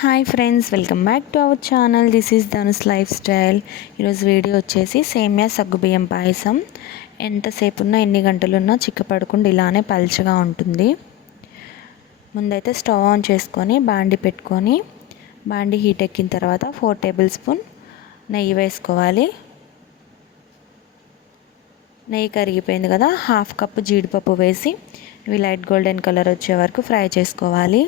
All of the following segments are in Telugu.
Hi friends welcome back to our channel this is Dhanus lifestyle ఈరోజు వీడియో వచ్చేసి సేమియా సగ్గుబియ్యం పాయసం. ఎంతసేపు ఉన్నా ఎన్ని గంటలున్నా చిక్కపడకుండా ఇలానే పల్చగా ఉంటుంది. ముందైతే స్టవ్ ఆన్ చేసుకొని బాండి పెట్టుకొని బాండి హీట్ ఎక్కిన తర్వాత ఫోర్ టేబుల్ స్పూన్ నెయ్యి వేసుకోవాలి. నెయ్యి కరిగిపోయింది కదా హాఫ్ కప్ జీడిపప్పు వేసి ఇవి లైట్ గోల్డెన్ కలర్ వచ్చే వరకు ఫ్రై చేసుకోవాలి.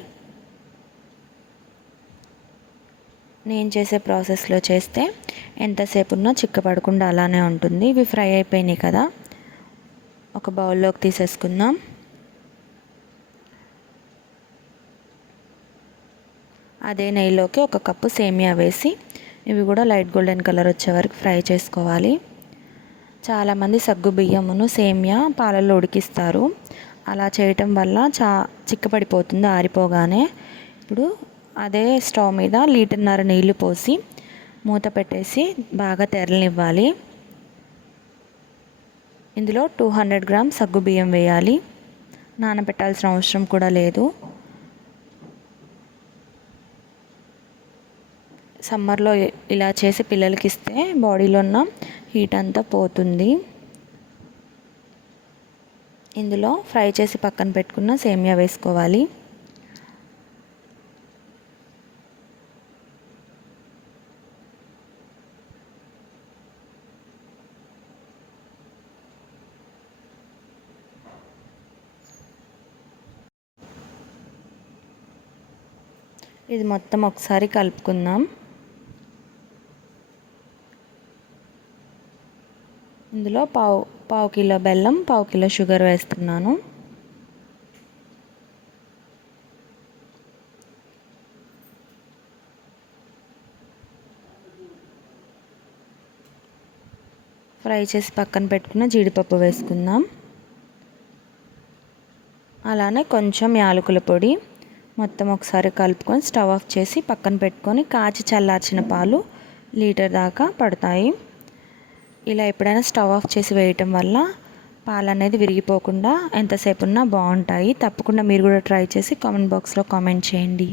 నేను చేసే ప్రాసెస్లో చేస్తే ఎంతసేపు ఉన్నా చిక్కపడకుండా అలానే ఉంటుంది. ఇవి ఫ్రై అయిపోయినాయి కదా. ఒక బౌల్లోకి తీసేసుకుందాం. అదే నెయ్యిలోకి ఒక కప్పు సేమియా వేసి ఇవి కూడా లైట్ గోల్డెన్ కలర్ వచ్చే వరకు ఫ్రై చేసుకోవాలి. చాలామంది సగ్గు బియ్యమును సేమియా పాలల్లో ఉడికిస్తారు. అలా చేయటం వల్ల చా చిక్కపడిపోతుంది ఆరిపోగానే. ఇప్పుడు అదే స్టవ్ మీద లీటర్న్నర నీళ్ళు పోసి మూత పెట్టేసి బాగా తెరలనివ్వాలి. ఇందులో టూ హండ్రెడ్ గ్రామ్ సగ్గు బియ్యం వేయాలి. నానబెట్టాల్సిన అవసరం కూడా లేదు. సమ్మర్లో ఇలా చేసి పిల్లలకి ఇస్తే బాడీలో ఉన్న హీట్ అంతా పోతుంది. ఇందులో ఫ్రై చేసి పక్కన పెట్టుకున్న సేమియా వేసుకోవాలి. ఇది మొత్తం ఒకసారి కలుపుకుందాం. ఇందులో పావు పావు కిలో బెల్లం పావు కిలో షుగర్ వేస్తున్నాను. ఫ్రై చేసి పక్కన పెట్టుకున్న జీడిపప్పు వేసుకుందాం. అలానే కొంచెం యాలకుల పొడి. మొత్తం ఒకసారి కలుపుకొని స్టవ్ ఆఫ్ చేసి పక్కన పెట్టుకొని కాచి చల్లార్చిన పాలు లీటర్ దాకా పడతాయి. ఇలా ఎప్పుడైనా స్టవ్ ఆఫ్ చేసి వేయటం వల్ల పాలు అనేది విరిగిపోకుండా ఎంతసేపు ఉన్నా బాగుంటాయి. తప్పకుండా మీరు కూడా ట్రై చేసి కామెంట్ బాక్స్లో కామెంట్ చేయండి.